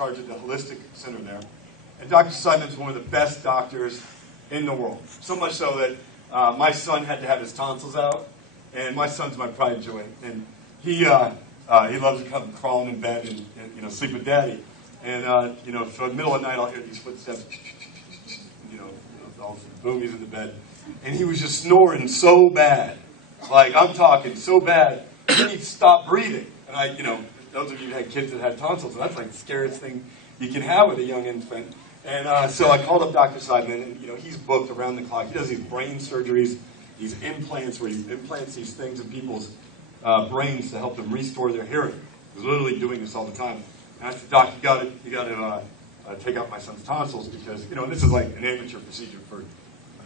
charge of the holistic center there. And Dr. Simon's one of the best doctors in the world. So much so that my son had to have his tonsils out, and my son's my pride and joy. And he loves to come crawling in bed and sleep with Daddy. And so in the middle of the night, I'll hear these footsteps, all the boomies in the bed, and he was just snoring so bad, like I'm talking so bad, then he'd stop breathing. And those of you who had kids that had tonsils, that's like the scariest thing you can have with a young infant. And so I called up Dr. Seidman, and he's booked around the clock. He does these brain surgeries, these implants, where he implants these things in people's brains to help them restore their hearing. He's literally doing this all the time. And I said, Doc, you got to take out my son's tonsils because this is like an amateur procedure for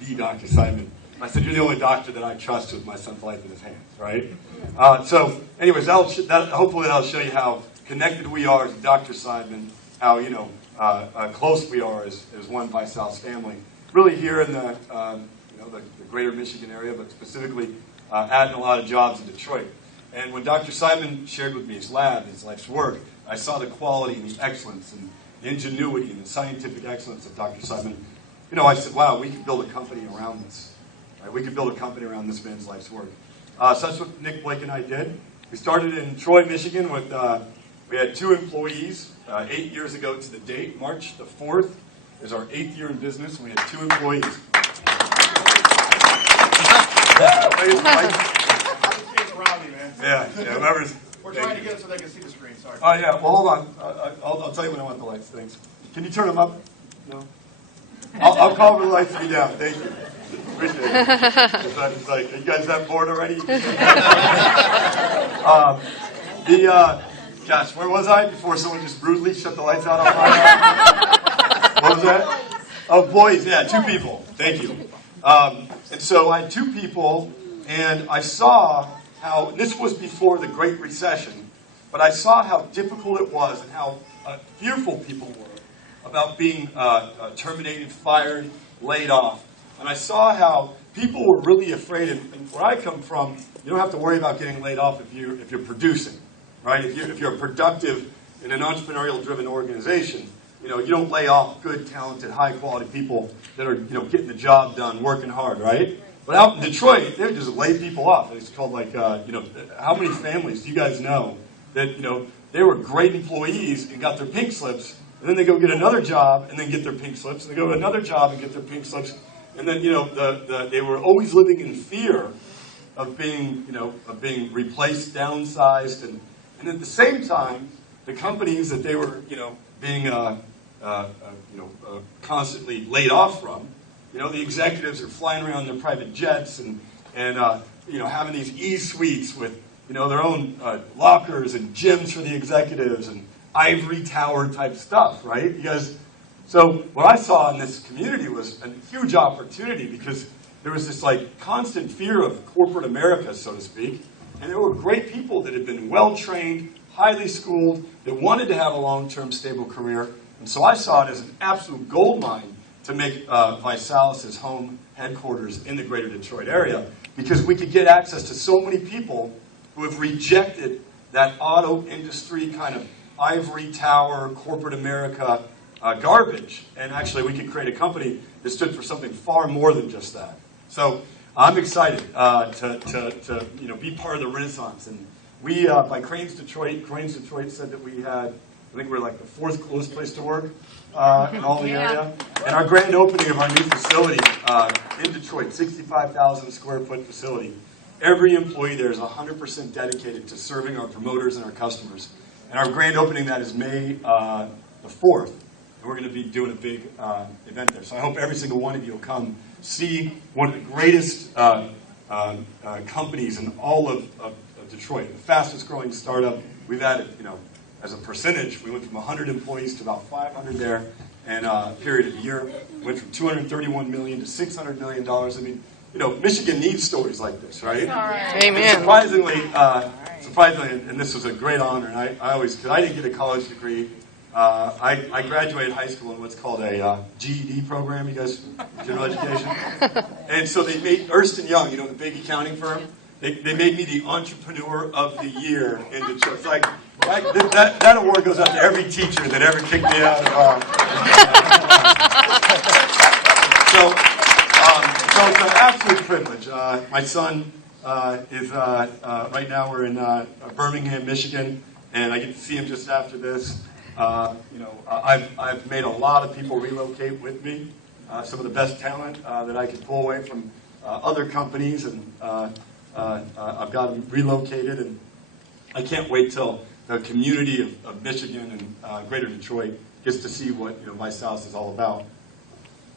the Dr. Seidman. I said, you're the only doctor that I trust with my son's life in his hands, right? So, anyways, hopefully that'll show you how connected we are as Dr. Seidman, how close we are as one ViSalus family. Really here in the greater Michigan area, but specifically adding a lot of jobs in Detroit. And when Dr. Seidman shared with me his lab, his life's work, I saw the quality and the excellence and the ingenuity and the scientific excellence of Dr. Seidman. I said, wow, we could build a company around this. Right? We could build a company around this man's life's work. So that's what Nick, Blake, and I did. We started in Troy, Michigan with, we had 2 employees 8 years ago to the date. March the 4th is our 8th year in business, and we had 2 employees. Yeah, whoever's... We're trying to get it so they can see the screen, sorry. Oh, yeah, well, hold on. I'll tell you when I want the lights. Thanks. Can you turn them up? No? I'll call for the lights to be down. Thank you. Appreciate it. It's like, are you guys that bored already? Gosh, where was I before someone just brutally shut the lights out on my What was that? Oh, boys, yeah, 2 people. Thank you. And so I had 2 people, and I saw how, this was before the Great Recession, but I saw how difficult it was and how fearful people were about being terminated, fired, laid off. And I saw how people were really afraid, and where I come from, you don't have to worry about getting laid off if you're producing, right? If you're productive in an entrepreneurial-driven organization, you don't lay off good, talented, high-quality people that are, getting the job done, working hard, right? But out in Detroit, they would just lay people off. It's called like, how many families do you guys know that, they were great employees and got their pink slips, and then they go get another job and then get their pink slips, and they go to another job and get their pink slips, and then, they were always living in fear of being replaced, downsized, and at the same time, the companies that they were, being, constantly laid off from, the executives are flying around in their private jets and having these E-suites with, their own lockers and gyms for the executives and ivory tower type stuff, right? You guys. So what I saw in this community was a huge opportunity because there was this like constant fear of corporate America, so to speak, and there were great people that had been well-trained, highly schooled, that wanted to have a long-term stable career, and so I saw it as an absolute goldmine to make ViSalus' home headquarters in the greater Detroit area because we could get access to so many people who have rejected that auto industry kind of ivory tower, corporate America garbage, and actually we could create a company that stood for something far more than just that. So I'm excited to be part of the Renaissance. And we, by Cranes Detroit said that we had, I think we're like the 4th coolest place to work in all the area. And our grand opening of our new facility in Detroit, 65,000 square foot facility, every employee there is 100% dedicated to serving our promoters and our customers. And our grand opening that is May the 4th. And we're going to be doing a big event there. So I hope every single one of you will come see one of the greatest companies in all of Detroit, the fastest growing startup. We've added, as a percentage, we went from 100 employees to about 500 there in a period of a year. We went from $231 million to $600 million. I mean, Michigan needs stories like this, right? Amen. And surprisingly, and this was a great honor, and I always, because I didn't get a college degree, I graduated high school in what's called a GED program, you guys, general education. And so they made Ernst & Young, the big accounting firm, they made me the entrepreneur of the year in Detroit. It's like, That award goes out to every teacher that ever kicked me out so it's an absolute privilege. My son is, right now we're in Birmingham, Michigan, and I get to see him just after this. I've made a lot of people relocate with me. Some of the best talent that I could pull away from other companies, and I've got them relocated, and I can't wait till the community of Michigan and Greater Detroit gets to see what ViSalus is all about.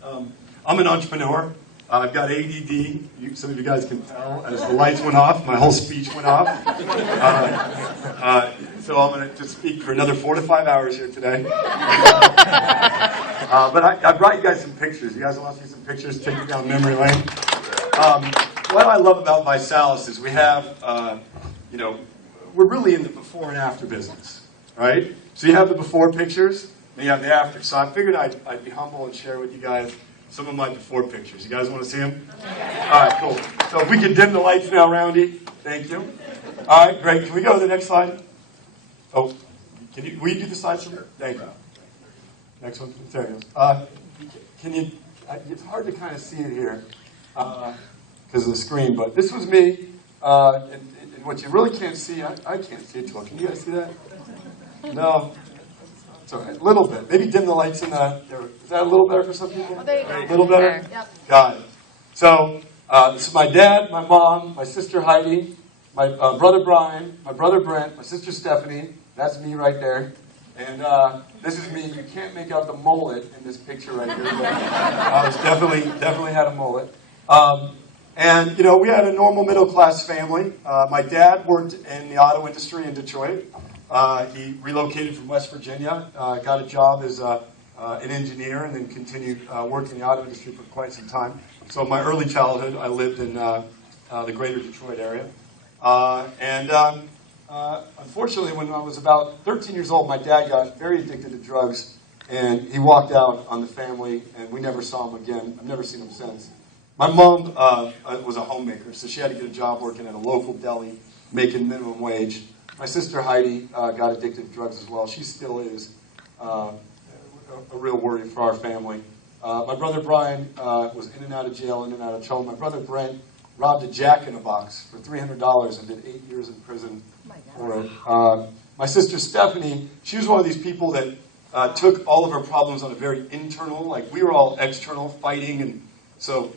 I'm an entrepreneur. I've got ADD. Some of you guys can tell as the lights went off, my whole speech went off. So I'm going to just speak for another 4 to 5 hours here today. But I brought you guys some pictures. You guys want to see some pictures? Take you down memory lane. What I love about ViSalus is we have, we're really in the before and after business, right? So you have the before pictures, and you have the after. So I figured I'd be humble and share with you guys some of my before pictures. You guys want to see them? All right, cool. So if we can dim the lights now, Roundy. Thank you. All right, great. Can we go to the next slide? Oh, will you do the slides for me? Thank you. Next one. There it goes. Can you? It's hard to kind of see it here because of the screen, but this was me. And what you really can't see, I can't see it too well. Can you guys see that? No. It's all right. A little bit. Maybe dim the lights in the. Is that a little better for some people? Oh, there you go. A little better? Yep. Got it. So this is my dad, my mom, my sister Heidi, my brother Brian, my brother Brent, my sister Stephanie. That's me right there. And this is me. You can't make out the mullet in this picture right here, but I was definitely had a mullet. And we had a normal middle-class family. My dad worked in the auto industry in Detroit. He relocated from West Virginia, got a job as an engineer, and then continued working in the auto industry for quite some time. So my early childhood, I lived in the Greater Detroit area. Unfortunately, when I was about 13 years old, my dad got very addicted to drugs, and he walked out on the family, and we never saw him again. I've never seen him since. My mom was a homemaker, so she had to get a job working at a local deli, making minimum wage. My sister Heidi got addicted to drugs as well. She still is a real worry for our family. My brother Brian was in and out of jail, in and out of trouble. My brother Brent robbed a Jack-in-the-Box for $300 and did 8 years in prison for it. My sister Stephanie, she was one of these people that took all of her problems on a very internal, like we were all external, fighting, and so,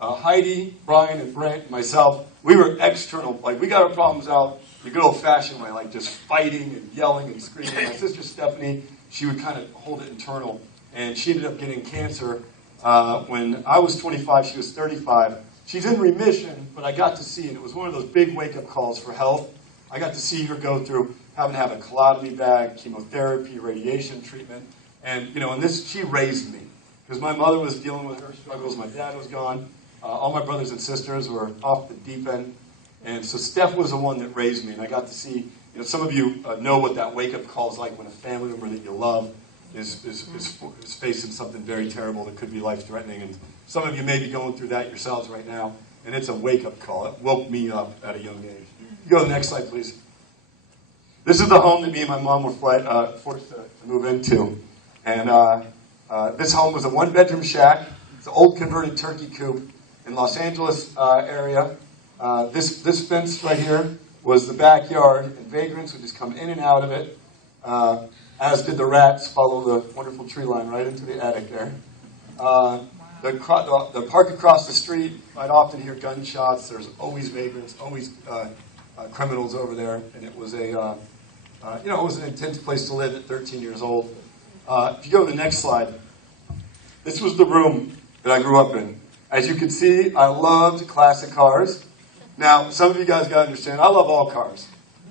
Heidi, Brian, and Brent, and myself, we were external, like we got our problems out the good old-fashioned way, like just fighting and yelling and screaming. My sister Stephanie, she would kind of hold it internal, and she ended up getting cancer when I was 25, she was 35. She's in remission, but I got to see, and it was one of those big wake-up calls for health. I got to see her go through having to have a colostomy bag, chemotherapy, radiation treatment, and and this, she raised me. Because my mother was dealing with her struggles, my dad was gone, all my brothers and sisters were off the deep end, and so Steph was the one that raised me, and I got to see, some of you know what that wake-up call is like when a family member that you love is facing something very terrible that could be life-threatening, and some of you may be going through that yourselves right now, and it's a wake-up call. It woke me up at a young age. You go to the next slide, please. This is the home that me and my mom were forced to move into, and this home was a one-bedroom shack. It's an old converted turkey coop in Los Angeles area. This fence right here was the backyard, and vagrants would just come in and out of it, as did the rats follow the wonderful tree line right into the attic there. The park across the street, I'd often hear gunshots. There's always vagrants, always criminals over there, and it was it was an intense place to live at 13 years old. If you go to the next slide, this was the room that I grew up in. As you can see, I loved classic cars. Now, some of you guys got to understand, I love all cars.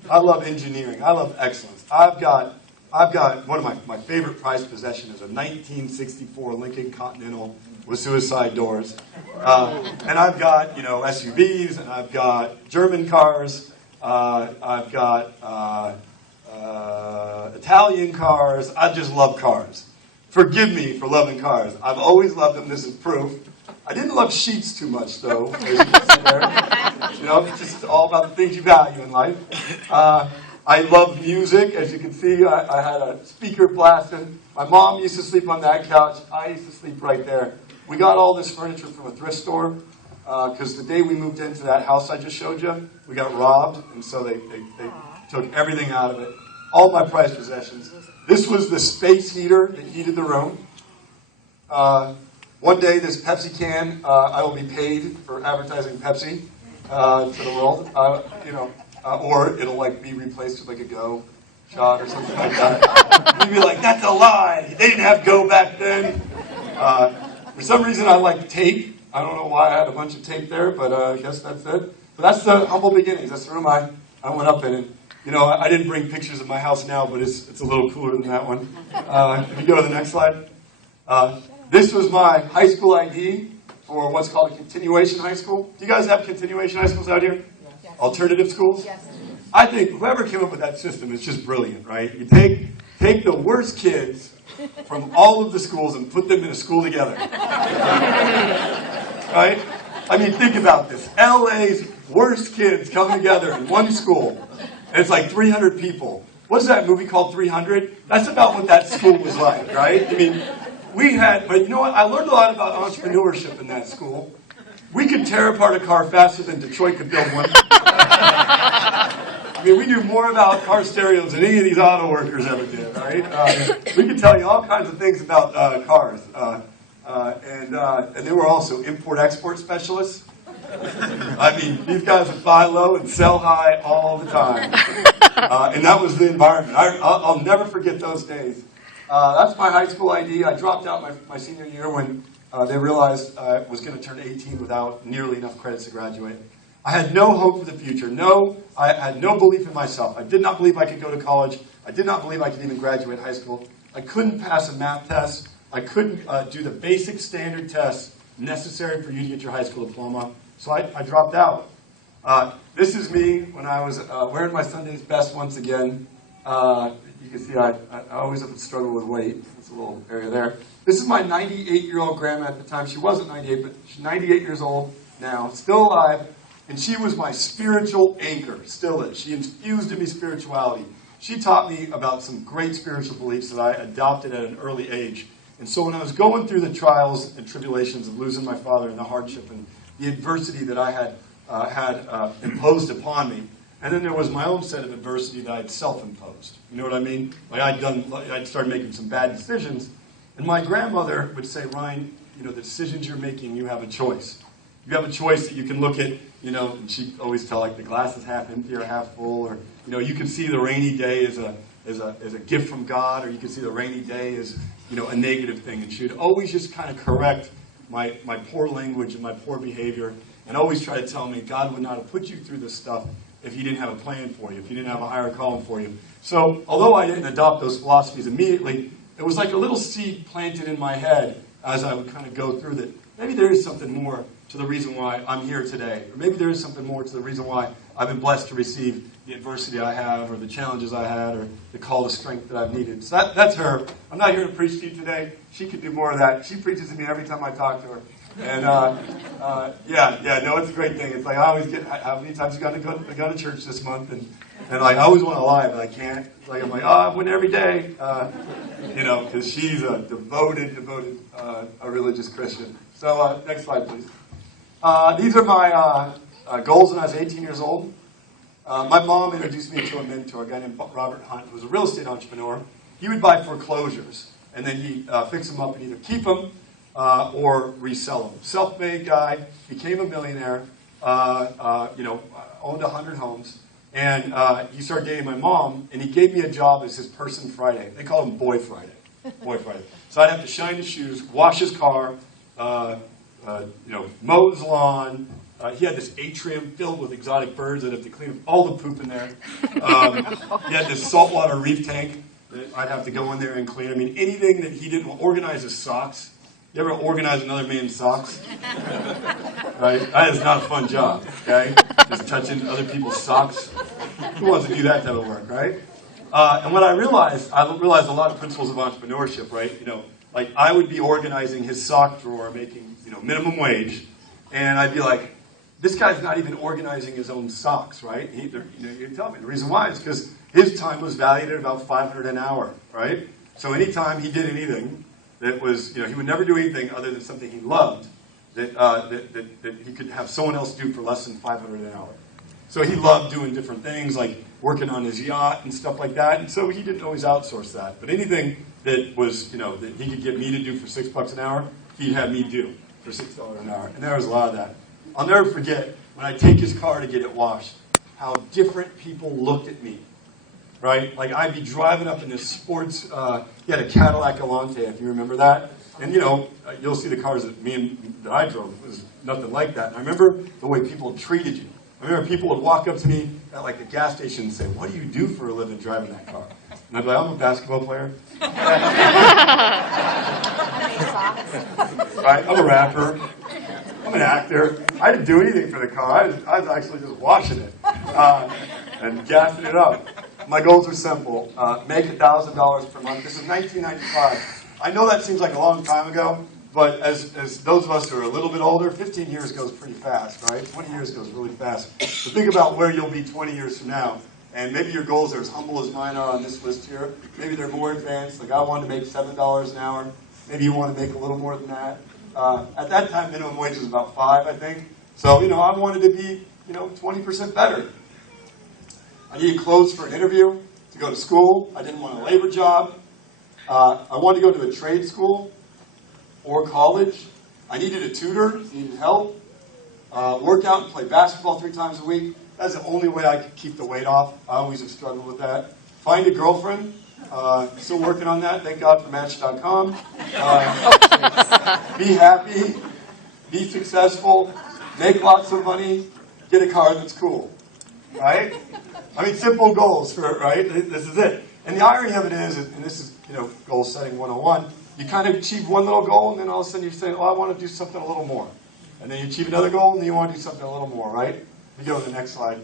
I love engineering. I love excellence. I've got one of my favorite prized possessions is a 1964 Lincoln Continental with suicide doors. And I've got, SUVs, and I've got German cars. I've got Italian cars. I just love cars. Forgive me for loving cars. I've always loved them. This is proof. I didn't love sheets too much, though, as you can see there. It's just all about the things you value in life. I loved music. As you can see, I had a speaker blasting. My mom used to sleep on that couch. I used to sleep right there. We got all this furniture from a thrift store because the day we moved into that house I just showed you, we got robbed, and so they took everything out of it. All my prized possessions. This was the space heater that heated the room. One day, this Pepsi can, I will be paid for advertising Pepsi to the world. Or it'll like be replaced with like a Go shot or something like that. You'd be like, that's a lie. They didn't have Go back then. For some reason, I like tape. I don't know why I had a bunch of tape there, but I guess that's it. So that's the humble beginnings. That's the room I went up in. And, I didn't bring pictures of my house now, but it's a little cooler than that one. If you go to the next slide. This was my high school ID for what's called a continuation high school. Do you guys have continuation high schools out here? Yes. Alternative schools? Yes. I think whoever came up with that system is just brilliant, right? You take the worst kids from all of the schools and put them in a school together. Right? I mean, think about this. LA's worst kids come together in one school. And it's like 300 people. What's that movie called 300? That's about what that school was like, right? I mean, but you know what? I learned a lot about entrepreneurship in that school. We could tear apart a car faster than Detroit could build one. I mean, we knew more about car stereos than any of these auto workers ever did, right? We could tell you all kinds of things about cars. And they were also import-export specialists. I mean, these guys would buy low and sell high all the time. And that was the environment. I'll never forget those days. That's my high school ID. I dropped out my senior year when they realized I was going to turn 18 without nearly enough credits to graduate. I had no hope for the future. I had no belief in myself. I did not believe I could go to college. I did not believe I could even graduate high school. I couldn't pass a math test. I couldn't do the basic standard tests necessary for you to get your high school diploma. So I dropped out. This is me when I was wearing my Sunday's best once again. You can see I always have struggled with weight. That's a little area there. This is my 98-year-old grandma at the time. She wasn't 98, but she's 98 years old now, still alive. And she was my spiritual anchor, still is. She infused in me spirituality. She taught me about some great spiritual beliefs that I adopted at an early age. And so when I was going through the trials and tribulations of losing my father and the hardship and the adversity that I had imposed upon me, and then there was my own set of adversity that I'd self-imposed. You know what I mean? Like I'd started making some bad decisions. And my grandmother would say, Ryan, the decisions you're making, you have a choice. You have a choice that you can look at, and she'd always tell like the glass is half empty or half full, or, you can see the rainy day as a gift from God, or you can see the rainy day as, a negative thing. And she would always just kind of correct my poor language and my poor behavior, and always try to tell me God would not have put you through this stuff if he didn't have a plan for you, if he didn't have a higher calling for you. So, although I didn't adopt those philosophies immediately, it was like a little seed planted in my head as I would kind of go through that. Maybe there is something more to the reason why I'm here today. Or maybe there is something more to the reason why I've been blessed to receive the adversity I have, or the challenges I had, or the call to strength that I've needed. So that's her. I'm not here to preach to you today. She could do more of that. She preaches to me every time I talk to her. And it's a great thing. It's like I always get, how many times you got to go to church this month? And like I always want to lie, but I can't. It's like I'm like, I win every day, because she's a devoted, a religious Christian. So next slide, please. These are my goals when I was 18 years old. My mom introduced me to a mentor, a guy named Robert Hunt, who was a real estate entrepreneur. He would buy foreclosures, and then he'd fix them up and either keep them or resell them. Self-made guy, became a millionaire, owned 100 homes. And he started dating my mom, and he gave me a job as his person Friday. They call him Boy Friday. Boy Friday. So I'd have to shine his shoes, wash his car, mow his lawn. He had this atrium filled with exotic birds. I'd have to clean up all the poop in there. He had this saltwater reef tank that I'd have to go in there and clean. I mean, anything that he didn't organize his socks. You ever organize another man's socks? Right? That is not a fun job, okay? Just touching other people's socks. Who wants to do that type of work, right? And what I realized a lot of principles of entrepreneurship, right? Like I would be organizing his sock drawer, making, minimum wage, and I'd be like, this guy's not even organizing his own socks, right? You tell me. The reason why is because his time was valued at about $500 an hour, right? So anytime he did anything that was, he would never do anything other than something he loved that he could have someone else do for less than $500 an hour. So he loved doing different things like working on his yacht and stuff like that, and so he didn't always outsource that. But anything that was, that he could get me to do for $6 an hour, he'd have me do for $6 an hour. And there was a lot of that. I'll never forget when I take his car to get it washed, how different people looked at me, right? Like I'd be driving up in this sports, he had a Cadillac Elante, if you remember that. And you'll see the cars that I drove, it was nothing like that. And I remember the way people treated you. I remember people would walk up to me at like the gas station and say, "What do you do for a living driving that car?" And I'd be like, "I'm a basketball player." Right? I'm a rapper. I'm an actor. I didn't do anything for the car. I was actually just washing it and gassing it up. My goals are simple. Make $1,000 per month. This is 1995. I know that seems like a long time ago, but as those of us who are a little bit older, 15 years goes pretty fast, right? 20 years goes really fast. So think about where you'll be 20 years from now. And maybe your goals are as humble as mine are on this list here. Maybe they're more advanced. Like I wanted to make $7 an hour. Maybe you want to make a little more than that. At that time, minimum wage was about $5, I think. So, I wanted to be, 20% better. I needed clothes for an interview, to go to school. I didn't want a labor job. I wanted to go to a trade school or college. I needed a tutor, needed help. Work out and play basketball 3 times a week. That's the only way I could keep the weight off. I always have struggled with that. Find a girlfriend. Still working on that. Thank God for Match.com. Be happy. Be successful. Make lots of money. Get a car that's cool. Right? I mean, simple goals, right? This is it. And the irony of it is, and this is, goal setting 101, you kind of achieve one little goal, and then all of a sudden you say, I want to do something a little more. And then you achieve another goal, and then you want to do something a little more, right? We go to the next slide.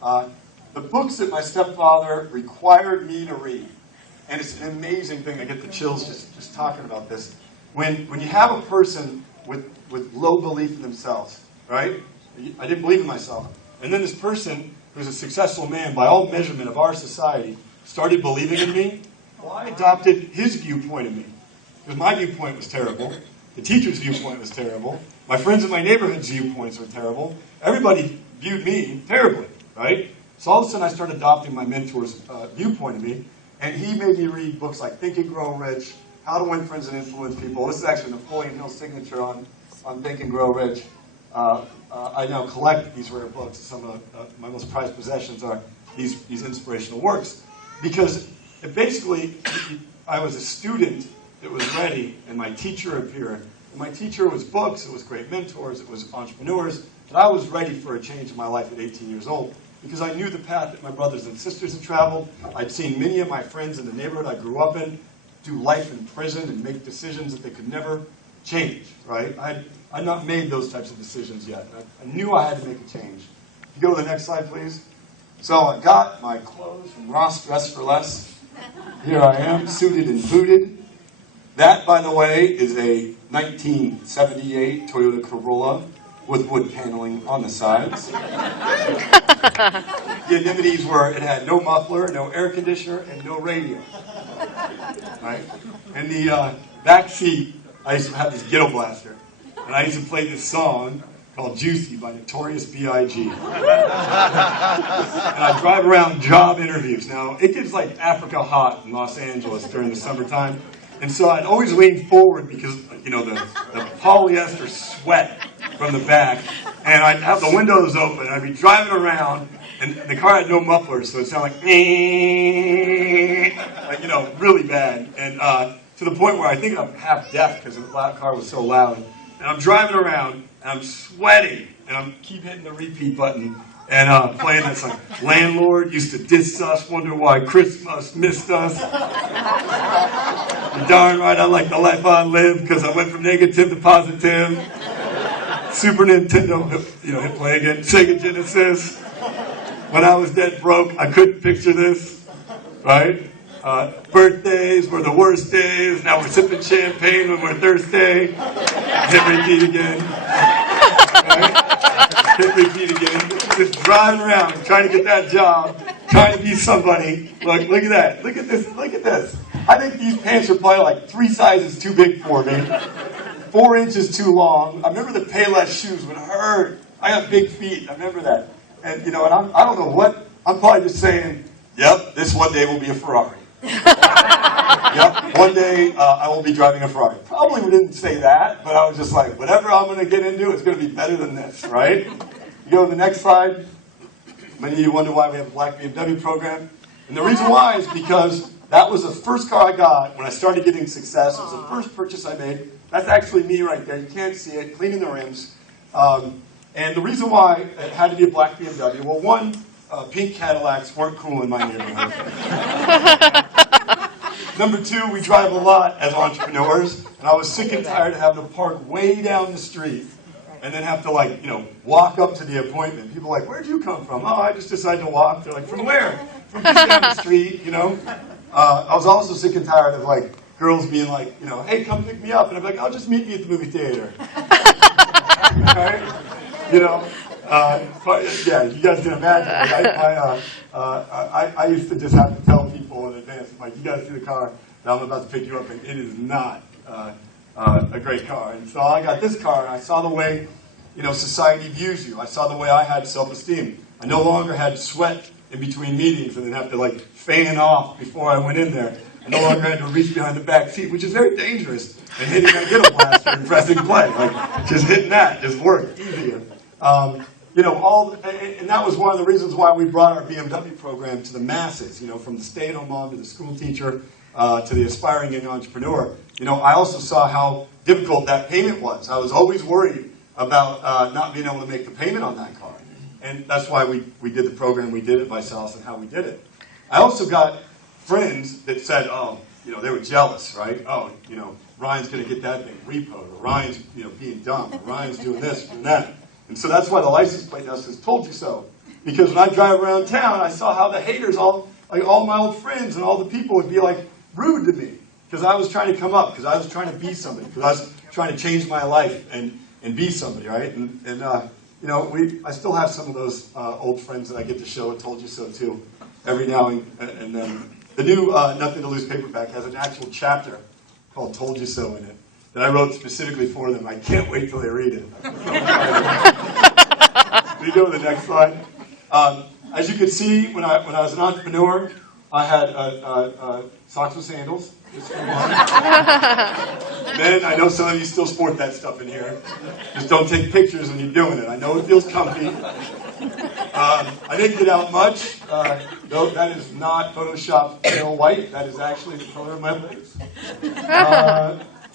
The books that my stepfather required me to read, and it's an amazing thing, I get the chills just talking about this. When you have a person with low belief in themselves, right? I didn't believe in myself. And then this person, who's a successful man by all measurement of our society, started believing in me. Well, I adopted his viewpoint of me. Because my viewpoint was terrible. The teacher's viewpoint was terrible. My friends in my neighborhood's viewpoints were terrible. Everybody viewed me terribly, right? So all of a sudden I started adopting my mentor's viewpoint of me. And he made me read books like Think and Grow Rich, How to Win Friends and Influence People. This is actually Napoleon Hill's signature on Think and Grow Rich. I now collect these rare books. Some of my most prized possessions are these inspirational works. Because basically, I was a student that was ready, and my teacher appeared. And my teacher was books, it was great mentors, it was entrepreneurs, but I was ready for a change in my life at 18 years old because I knew the path that my brothers and sisters had traveled. I'd seen many of my friends in the neighborhood I grew up in do life in prison and make decisions that they could never change, right? I'd not made those types of decisions yet. I knew I had to make a change. If you go to the next slide, please. So I got my clothes from Ross Dress for Less. Here I am, suited and booted. That, by the way, is a 1978 Toyota Corolla with wood paneling on the sides. The indemnities were it had no muffler, no air conditioner, and no radio. Right? And the back seat, I used to have this ghetto blaster. And I used to play this song called Juicy by Notorious B.I.G. And I drive around job interviews. Now, it gets like Africa hot in Los Angeles during the summertime. And so I'd always lean forward because, the polyester sweat from the back. And I'd have the windows open. And I'd be driving around. And the car had no muffler, so it sounded like, really bad. And to the point where I think I'm half deaf because the car was so loud. And I'm driving around, and I'm sweating, and I'm keep hitting the repeat button, and playing that song. Landlord used to diss us, wonder why Christmas missed us. You're darn right I like the life I live, because I went from negative to positive. Super Nintendo, hit play again. Sega Genesis. When I was dead broke, I couldn't picture this, right? Birthdays were the worst days. Now we're sipping champagne when we're thirsty. Hit repeat again. Right? Hit repeat again. Just driving around trying to get that job. trying to be somebody. Look at that. Look at this. Look at this. I think these pants are probably like 3 sizes too big for me. 4 inches too long. I remember the Payless shoes would hurt. I got big feet. I remember that. And, you know, and I don't know what, I'm probably just saying, yep, this one day will be a Ferrari. Yep, one day I will be driving a Ferrari. Probably didn't say that, but I was just like, whatever I'm going to get into, it's going to be better than this, right? You go to the next slide. Many of you wonder why we have a black BMW program. And the reason why is because that was the first car I got when I started getting success. It was the first purchase I made. That's actually me right there. You can't see it, cleaning the rims. And the reason why it had to be a black BMW, well, one, pink Cadillacs weren't cool in my neighborhood. Number 2, we drive a lot as entrepreneurs, and I was sick and tired of having to park way down the street and then have to, like, you know, walk up to the appointment. People are like, where'd you come from? Oh, I just decided to walk. They're like, from where? From just down the street, you know. I was also sick and tired of, like, girls being like, you know, hey, come pick me up. And I'd be like, I'll just meet you at the movie theater. Right? You know? Yeah, you guys can imagine. I used to just have to tell people in advance, like, you guys see the car that I'm about to pick you up, and it is not a great car. And so I got this car, and I saw the way, you know, society views you. I saw the way I had self-esteem. I no longer had sweat in between meetings and then have to, like, fan off before I went in there. I no longer had to reach behind the back seat, which is very dangerous, and hitting a ghetto blaster and pressing play. Like, just hitting that just worked easier. You know, and that was one of the reasons why we brought our BMW program to the masses, you know, from the stay-at-home mom to the school teacher to the aspiring young entrepreneur. You know, I also saw how difficult that payment was. I was always worried about not being able to make the payment on that car. And that's why we did the program we did at ViSalus and how we did it. I also got friends that said, oh, you know, they were jealous, right? Oh, you know, Ryan's going to get that thing repoed, or Ryan's, you know, being dumb, or Ryan's doing this and that. And so that's why the license plate now says, told you so. Because when I drive around town, I saw how the haters, all my old friends and all the people would be like rude to me. Because I was trying to come up, because I was trying to be somebody, because I was trying to change my life and be somebody, right? And you know, I still have some of those old friends that I get to show, told you so too, every now and then. The new Nothing to Lose paperback has an actual chapter called Told You So in it that I wrote specifically for them. I can't wait till they read it. Can you go to the next slide? As you can see, when I was an entrepreneur, I had socks with sandals. Just for one. Men, I know some of you still sport that stuff in here. Just don't take pictures when you're doing it. I know it feels comfy. I didn't get out much. No, that is not Photoshop pale white. That is actually the color of my legs.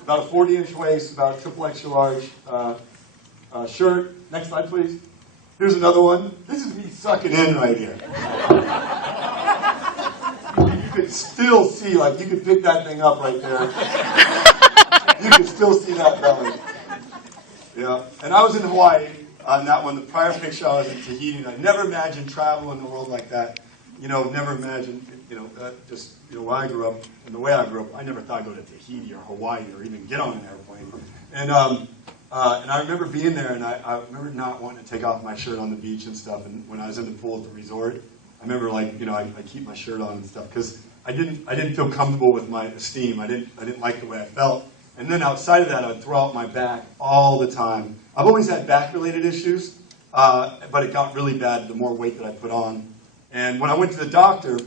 About a 40-inch waist, about a triple extra large shirt. Next slide, please. Here's another one. This is me sucking in right here. You could still see, like, you could pick that thing up right there. You could still see that belly. Yeah. And I was in Hawaii on that one. The prior picture, I was in Tahiti, and I never imagined traveling the world like that. You know, never imagined, you know, just, you know, where I grew up and the way I grew up, I never thought I'd go to Tahiti or Hawaii or even get on an airplane. And I remember being there, and I remember not wanting to take off my shirt on the beach and stuff. And when I was in the pool at the resort, I remember, like, you know, I keep my shirt on and stuff because I didn't feel comfortable with my esteem. I didn't like the way I felt. And then outside of that, I'd throw out my back all the time. I've always had back-related issues, but it got really bad the more weight that I put on. And when I went to the doctor,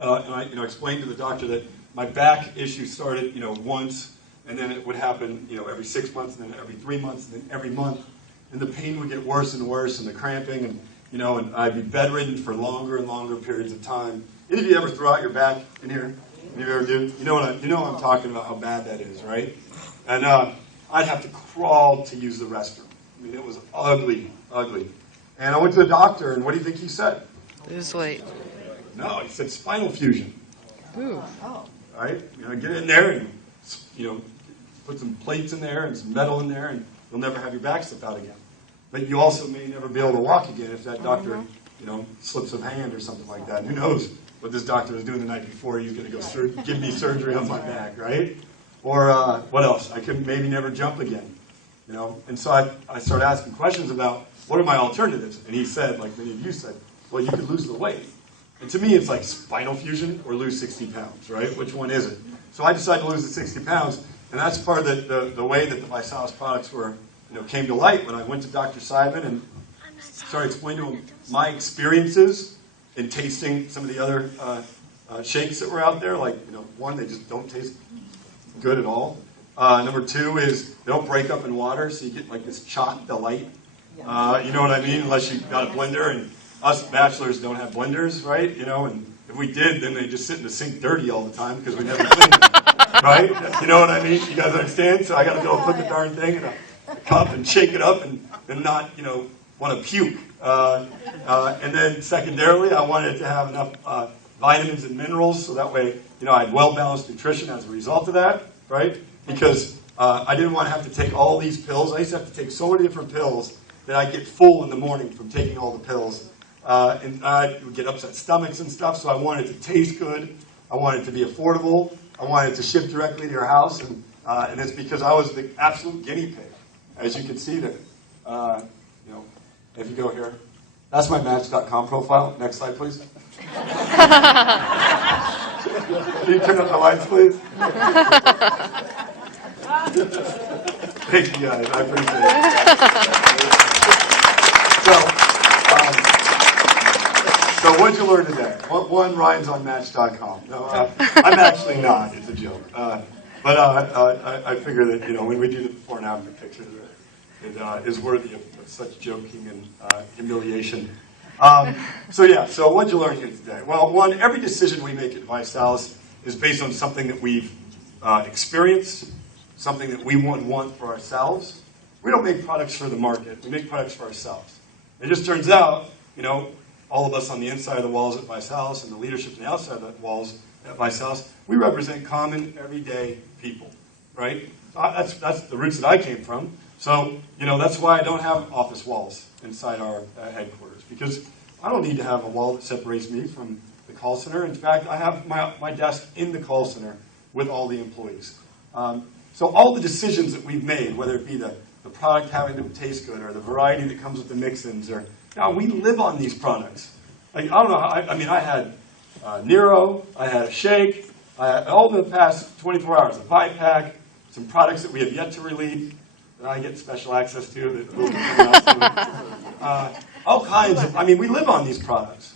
and I, you know, explained to the doctor that my back issue started, you know, once, and then it would happen, you know, every 6 months, and then every 3 months, and then every month, and the pain would get worse and worse, and the cramping, and you know, and I'd be bedridden for longer and longer periods of time. Any of you ever throw out your back in here? Any of you ever do? You know what I'm talking about, how bad that is, right? And I'd have to crawl to use the restroom. I mean, it was ugly, ugly. And I went to the doctor, and what do you think he said? Lose weight. No, he said spinal fusion. Ooh. Right? You know, get in there and, you know, put some plates in there and some metal in there, and you'll never have your back slip out again. But you also may never be able to walk again if that doctor, you know, slips of hand or something like that. Who knows what this doctor was doing the night before he was going to go give me surgery on my back, right? Or what else? I could maybe never jump again, you know. And so I started asking questions about what are my alternatives. And he said, like many of you said, well, you could lose the weight. And to me, it's like spinal fusion or lose 60 pounds, right? Which one is it? So I decided to lose the 60 pounds, and that's part of the way that the ViSalus products came to light when I went to Dr. Simon and started explaining to him my experiences in tasting some of the other shakes that were out there. Like, one, they just don't taste good at all. Number two is they don't break up in water, so you get like this chalk delight. You know what I mean? Unless you've got a blender, and us bachelors don't have blenders, right? And if we did, then they just sit in the sink dirty all the time because we never clean them, right? You know what I mean? You guys understand? So I got to go put the darn thing in a cup and shake it up and not, want to puke. And then secondarily, I wanted it to have enough vitamins and minerals, so that way, I had well-balanced nutrition as a result of that, right? Because I didn't want to have to take all these pills. I used to have to take so many different pills that I'd get full in the morning from taking all the pills. And I would get upset stomachs and stuff, so I wanted it to taste good. I wanted it to be affordable. I wanted it to ship directly to your house. And it's because I was the absolute guinea pig, as you can see there. If you go here. That's my Match.com profile. Next slide, please. Can you turn up the lights, please? Thank you, guys. I appreciate it. So what'd you learn today? One, Ryan's on Match.com. No, I'm actually not. It's a joke. But I figure that, when we do the before and after pictures, it is worthy of such joking and humiliation. So what'd you learn here today? Well, one, every decision we make at ViSalus is based on something that we've experienced, something that we want for ourselves. We don't make products for the market. We make products for ourselves. It just turns out, all of us on the inside of the walls at ViSalus and the leadership on the outside of the walls at ViSalus, we represent common, everyday people, right? That's the roots that I came from. So, that's why I don't have office walls inside our headquarters, because I don't need to have a wall that separates me from the call center. In fact, I have my desk in the call center with all the employees. So all the decisions that we've made, whether it be the product having to taste good or the variety that comes with the mix-ins, or we live on these products. Like, I don't know, I had Nero, I had a shake, I had all the past 24 hours, a pie pack, some products that we have yet to release, that I get special access to, that will be coming out soon. All kinds of, we live on these products.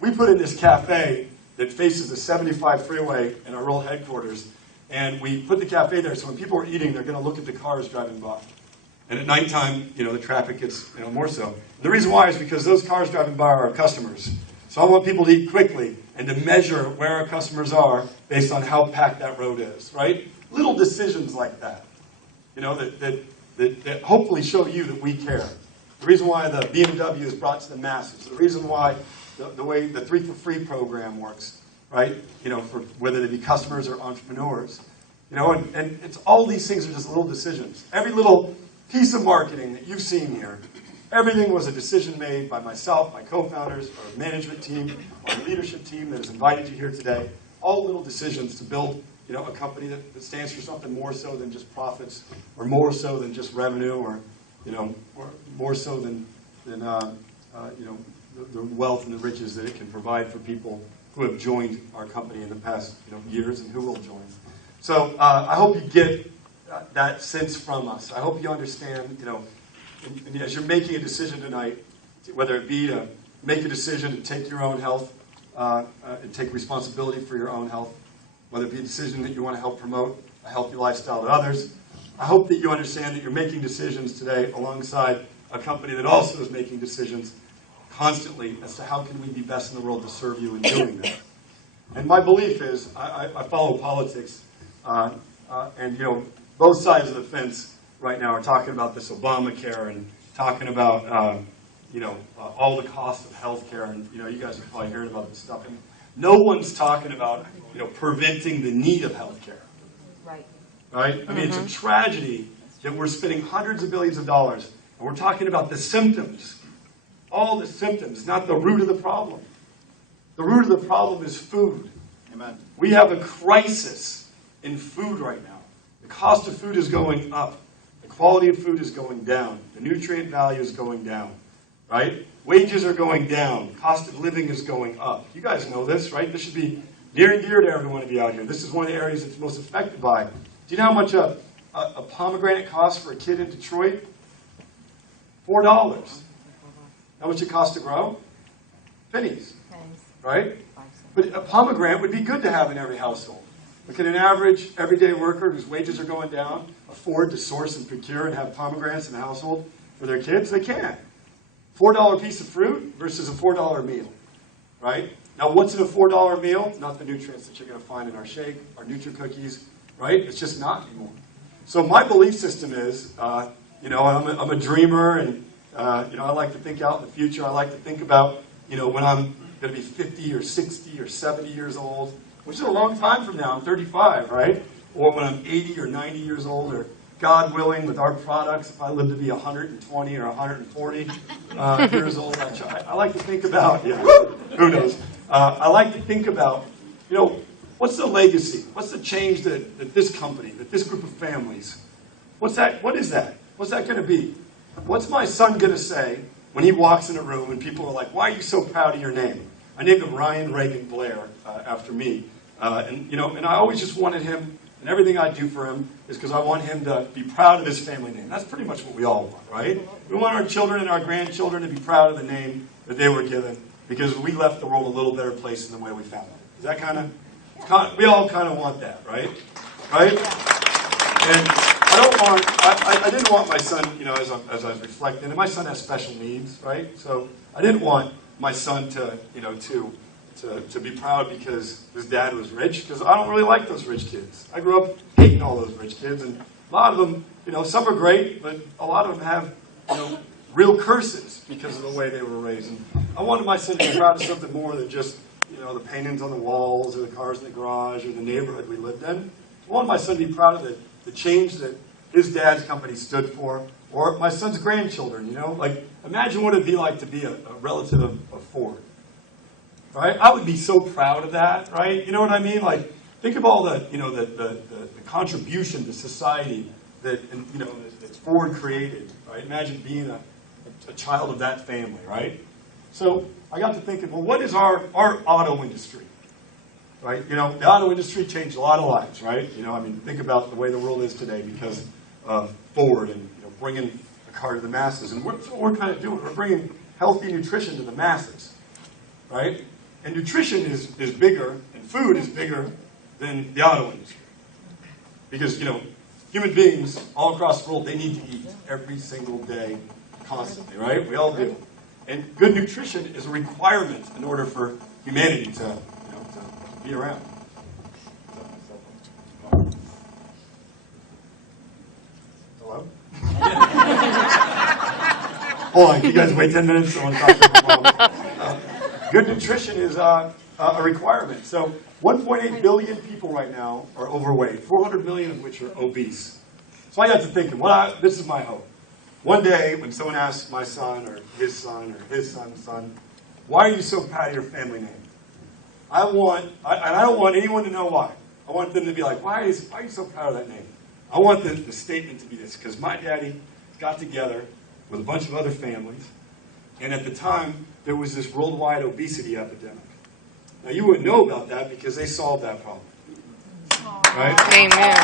We put in this cafe that faces the 75 freeway in our rural headquarters, and we put the cafe there so when people are eating, they're going to look at the cars driving by. And at nighttime, the traffic gets more so. And the reason why is because those cars driving by are our customers. So I want people to eat quickly and to measure where our customers are based on how packed that road is, right? Little decisions like that, that hopefully show you that we care. The reason why the BMW is brought to the masses, the reason why the way the 3 for Free program works, right? For whether they be customers or entrepreneurs, and it's all these things are just little decisions. Every little piece of marketing that you've seen here, everything was a decision made by myself, my co-founders, our management team, our leadership team that has invited you here today. All little decisions to build, a company that stands for something more so than just profits, or more so than just revenue, or more so than the wealth and the riches that it can provide for people who have joined our company in the past years and who will join. So I hope you get that sense from us. I hope you understand, and as you're making a decision tonight, whether it be to make a decision to take your own health and take responsibility for your own health, whether it be a decision that you want to help promote a healthy lifestyle to others, I hope that you understand that you're making decisions today alongside a company that also is making decisions constantly as to how can we be best in the world to serve you in doing that. And my belief is, I follow politics, and both sides of the fence right now are talking about this Obamacare and talking about all the costs of healthcare, and you guys are probably hearing about this stuff. And no one's talking about preventing the need of healthcare. Right. Right? It's a tragedy that we're spending hundreds of billions of dollars, and we're talking about the symptoms, all the symptoms, not the root of the problem. The root of the problem is food. Amen. We have a crisis in food right now. The cost of food is going up. The quality of food is going down. The nutrient value is going down. Right? wages are going down. Cost of living is going up. You guys know this, right? This should be near and dear to everyone to be out here. This is one of the areas that's most affected by. Do you know how much a pomegranate costs for a kid in Detroit? $4. How much it costs to grow? Pennies, right? But a pomegranate would be good to have in every household. But can an average, everyday worker whose wages are going down afford to source and procure and have pomegranates in the household for their kids? They can't. $4 piece of fruit versus a $4 meal, right? Now, what's in a $4 meal? Not the nutrients that you're going to find in our shake, our Nutri-Cookies, right? It's just not anymore. So my belief system is, you know, I'm a dreamer, and you know, I like to think out in the future. I like to think about, you know, when I'm going to be 50 or 60 or 70 years old, which is a long time from now. I'm 35, right? Or when I'm 80 or 90 years old, or God willing, with our products, if I live to be 120 or 140 years old, I like to think about, yeah, who knows? I like to think about, you know, what's the legacy? What's the change that this company, that this group of families, what's that? What is that? What's that going to be? What's my son going to say when he walks in a room and people are like, why are you so proud of your name? I named him Ryan Reagan Blair after me. And, you know, and I always just wanted him, and everything I do for him is because I want him to be proud of his family name. That's pretty much what we all want, right? We want our children and our grandchildren to be proud of the name that they were given, because we left the world a little better place than the way we found it. Is that kind of, we all kind of want that, right? Right? And I didn't want my son, you know, as I was reflecting, and my son has special needs, right? So I didn't want my son to, you know, to be proud because his dad was rich, because I don't really like those rich kids. I grew up hating all those rich kids, and a lot of them, you know, some are great, but a lot of them have, you know, real curses because of the way they were raised. And I wanted my son to be proud of something more than just, you know, the paintings on the walls or the cars in the garage or the neighborhood we lived in. I wanted my son to be proud of the change that his dad's company stood for, or my son's grandchildren, you know? Like, imagine what it'd be like to be a relative of Ford, right? I would be so proud of that, right? You know what I mean? Like, think of all the, you know, the contribution to society that, you know, that Ford created, right? Imagine being a child of that family, right? So I got to thinking, well, what is our auto industry, right? You know, the auto industry changed a lot of lives, right? You know, I mean, think about the way the world is today because of Ford and, you know, bringing a car to the masses. And that's what we're kind of doing. We're bringing healthy nutrition to the masses, right? And nutrition is bigger, and food is bigger than the auto industry. Because, you know, human beings all across the world, they need to eat every single day, constantly, right? We all do. And good nutrition is a requirement in order for humanity to, you know, to be around. Hello? Hold on, can you guys wait 10 minutes? I want to talk to my mom. Good nutrition is a requirement. So 1.8 billion people right now are overweight, 400 million of which are obese. So I got to thinking, this is my hope. One day, when someone asks my son or his son's son, why are you so proud of your family name? I don't want anyone to know why. I want them to be like, why are you so proud of that name? I want the statement to be this, because my daddy got together with a bunch of other families, and at the time, there was this worldwide obesity epidemic. Now, you wouldn't know about that because they solved that problem. Right? Amen.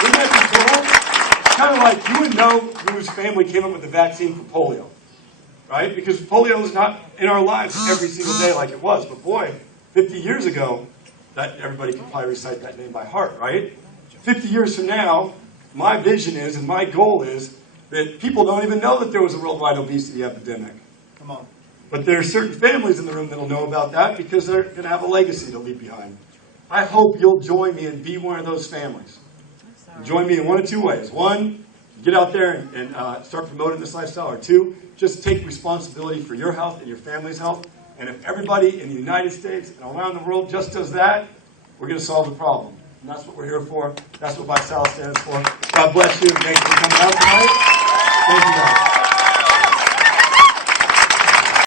Wouldn't that be cool? Kind of like you would know whose family came up with the vaccine for polio, right? Because polio is not in our lives every single day like it was. But boy, 50 years ago, that everybody could probably recite that name by heart, right? 50 years from now, my vision is and my goal is that people don't even know that there was a worldwide obesity epidemic. Come on. But there are certain families in the room that will know about that because they're going to have a legacy to leave behind. I hope you'll join me and be one of those families. Join me in one of two ways. One, get out there and start promoting this lifestyle. Or two, just take responsibility for your health and your family's health. And if everybody in the United States and around the world just does that, we're going to solve the problem. And that's what we're here for. That's what ViSalus stands for. God bless you. Thank you for coming out tonight. Thank you, guys.